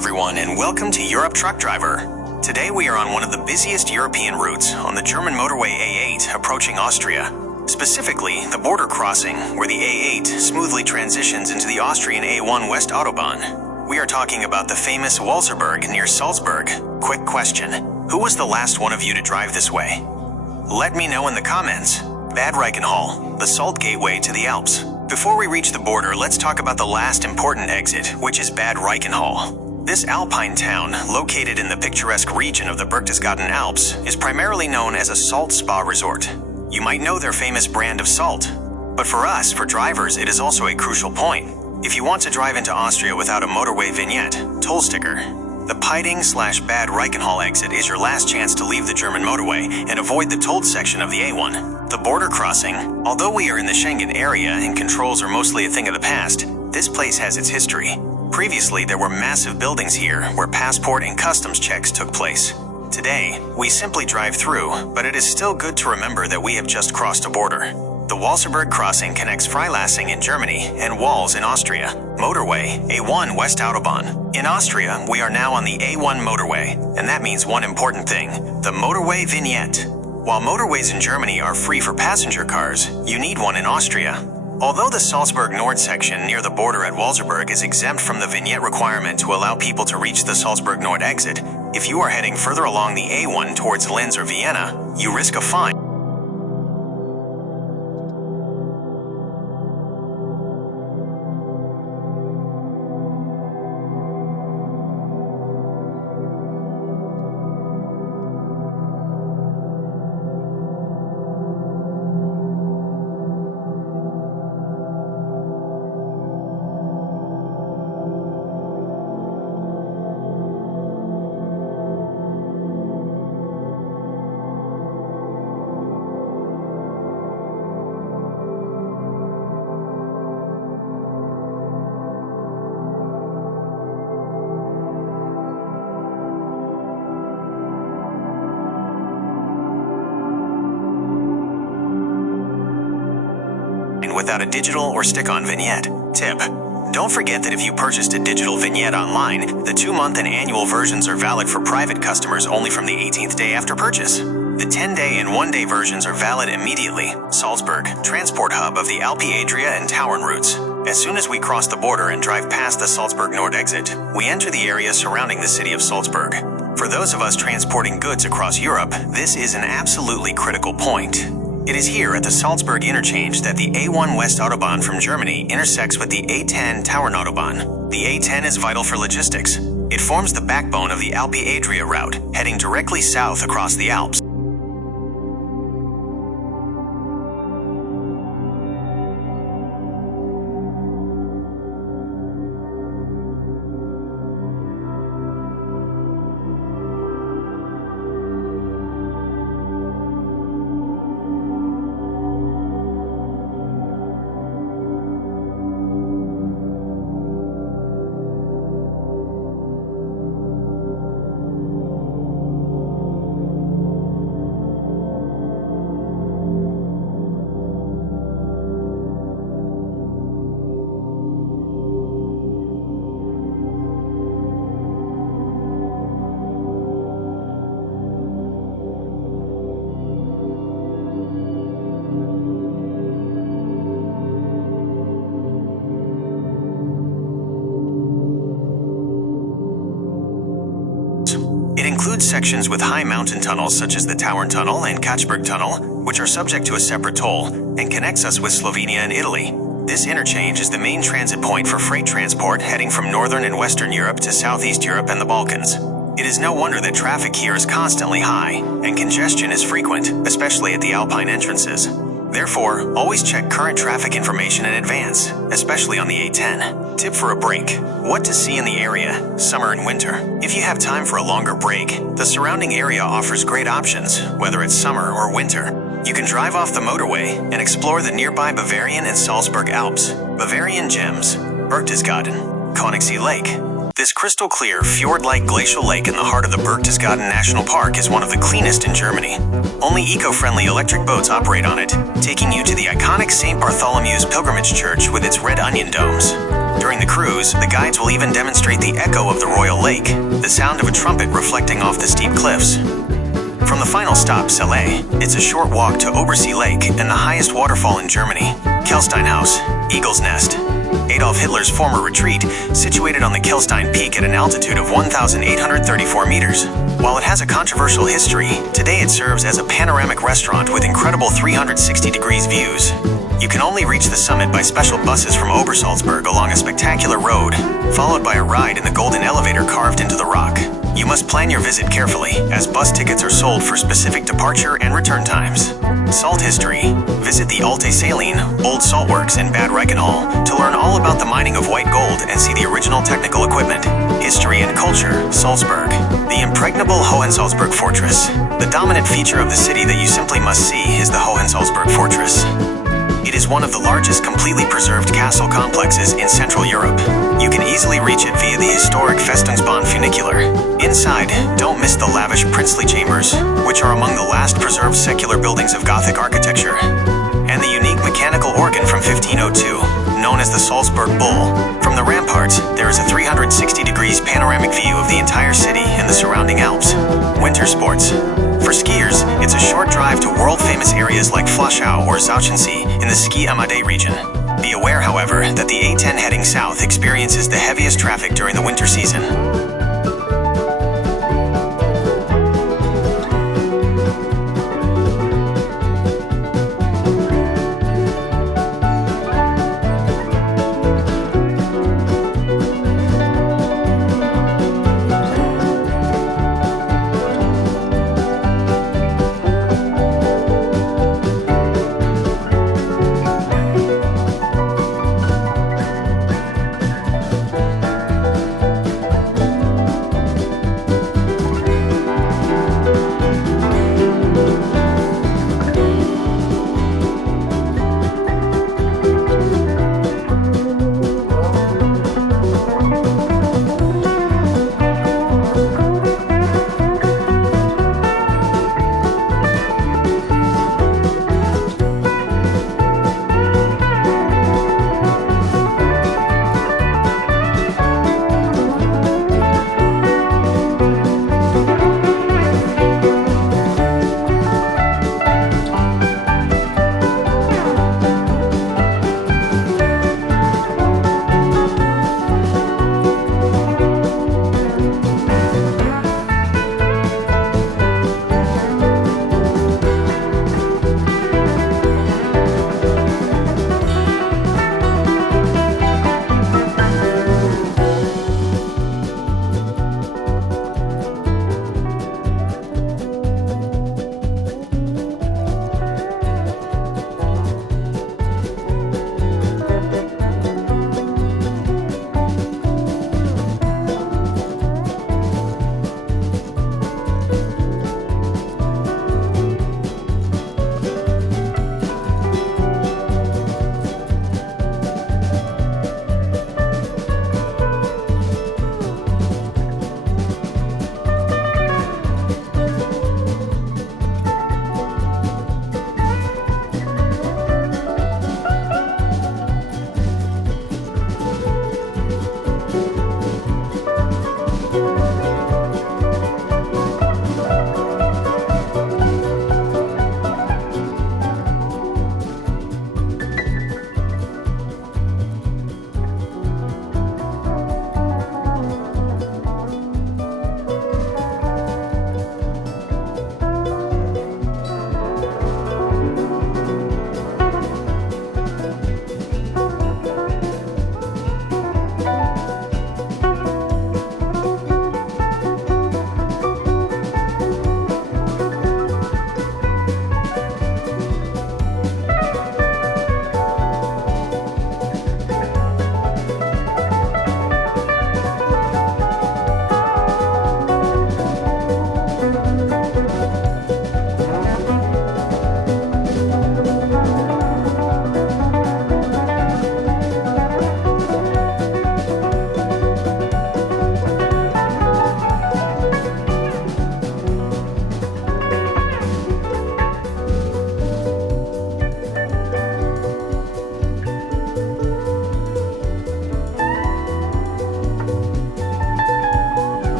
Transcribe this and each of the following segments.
everyone, and welcome to Europe Truck Driver. Today we are on one of the busiest European routes on the German motorway A8 approaching Austria. Specifically, the border crossing where the A8 smoothly transitions into the Austrian A1 Westautobahn. We are talking about the famous Walserberg near Salzburg. Quick question: who was the last one of you to drive this way? Let me know in the comments. Bad Reichenhall, the salt gateway to the Alps. Before we reach the border, let's talk about the last important exit, which is Bad Reichenhall. This alpine town, located in the picturesque region of the Berchtesgaden Alps, is primarily known as a salt spa resort. You might know their famous brand of salt, but for us, for drivers, it is also a crucial point. If you want to drive into Austria without a motorway vignette, toll sticker, the Peiting/Bad Reichenhall exit is your last chance to leave the German motorway and avoid the tolled section of the A1. The border crossing, although we are in the Schengen area and controls are mostly a thing of the past, this place has its history. Previously, there were massive buildings here where passport and customs checks took place. Today, we simply drive through, but it is still good to remember that we have just crossed a border. The Walserberg crossing connects Freilassing in Germany and Wals in Austria. Motorway A1 Westautobahn. In Austria, we are now on the A1 motorway, and that means one important thing: the motorway vignette. While motorways in Germany are free for passenger cars, you need one in Austria. Although the Salzburg Nord section near the border at Walserberg is exempt from the vignette requirement to allow people to reach the Salzburg Nord exit, if you are heading further along the A1 towards Linz or Vienna, you risk a fine. Without a digital or stick-on vignette. Tip: don't forget that if you purchased a digital vignette online, the 2-month and annual versions are valid for private customers only from the 18th day after purchase. The 10-day and 1-day versions are valid immediately. Salzburg, transport hub of the Alpi Adria and Tauern routes. As soon as we cross the border and drive past the Salzburg Nord exit, we enter the area surrounding the city of Salzburg. For those of us transporting goods across Europe, this is an absolutely critical point. It is here at the Salzburg interchange that the A1 Westautobahn from Germany intersects with the A10 Tauern Autobahn. The A10 is vital for logistics. It forms the backbone of the Alpi Adria route, heading directly south across the Alps. It includes sections with high mountain tunnels such as the Tauern Tunnel and Katzberg Tunnel, which are subject to a separate toll, and connects us with Slovenia and Italy. This interchange is the main transit point for freight transport heading from Northern and Western Europe to Southeast Europe and the Balkans. It is no wonder that traffic here is constantly high, and congestion is frequent, especially at the Alpine entrances. Therefore, always check current traffic information in advance, especially on the A10. Tip for a break: what to see in the area, summer and winter. If you have time for a longer break, the surrounding area offers great options, whether it's summer or winter. You can drive off the motorway and explore the nearby Bavarian and Salzburg Alps, Bavarian Gems, Berchtesgaden, Königssee Lake. This crystal-clear, fjord-like glacial lake in the heart of the Berchtesgaden National Park is one of the cleanest in Germany. Only eco-friendly electric boats operate on it, taking you to the iconic St. Bartholomew's Pilgrimage Church with its red onion domes. During During the cruise, the guides will even demonstrate the echo of the Royal Lake, the sound of a trumpet reflecting off the steep cliffs. From the final stop, Celle, it's a short walk to Obersee Lake and the highest waterfall in Germany, Kelsteinhaus, Eagle's Nest. Adolf Hitler's former retreat, situated on the Kelstein Peak at an altitude of 1,834 meters. While it has a controversial history, today it serves as a panoramic restaurant with incredible 360 degrees views. You can only reach the summit by special buses from Obersalzberg along a spectacular road, followed by a ride in the golden elevator carved into the rock. You must plan your visit carefully, as bus tickets are sold for specific departure and return times. Salt history. Visit the Alte Saline, Old Salt Works in Bad Reichenhall to learn all about the mining of white gold and see the original technical equipment. History and culture. Salzburg. The impregnable Hohensalzburg Fortress. The dominant feature of the city that you simply must see is the Hohensalzburg Fortress. It is one of the largest completely preserved castle complexes in Central Europe. You can easily reach it via the historic Festungsbahn funicular. Inside, don't miss the lavish princely chambers, which are among the last preserved secular buildings of Gothic architecture, and the unique mechanical organ from 1502, known as the Salzburg Bull. From the ramparts, there is a 360 degrees panoramic view of the entire city and the surrounding Alps. Winter sports. For skiers, it's a short drive to world-famous areas like Flachau or Zauchensee in the Ski Amadee region. Be aware, however, that the A10 heading south experiences the heaviest traffic during the winter season.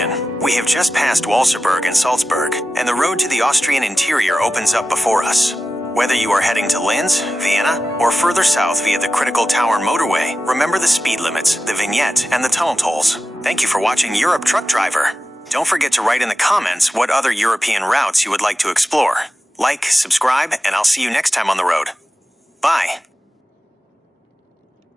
destination. We have just passed Walserberg and Salzburg, and the road to the Austrian interior opens up before us. Whether you are heading to Linz, Vienna, or further south via the critical Tower motorway, remember the speed limits, the vignette, and the tunnel tolls. Thank you for watching Europe Truck Driver. Don't forget to write in the comments what other European routes you would like to explore. Like, subscribe, and I'll see you next time on the road. Bye.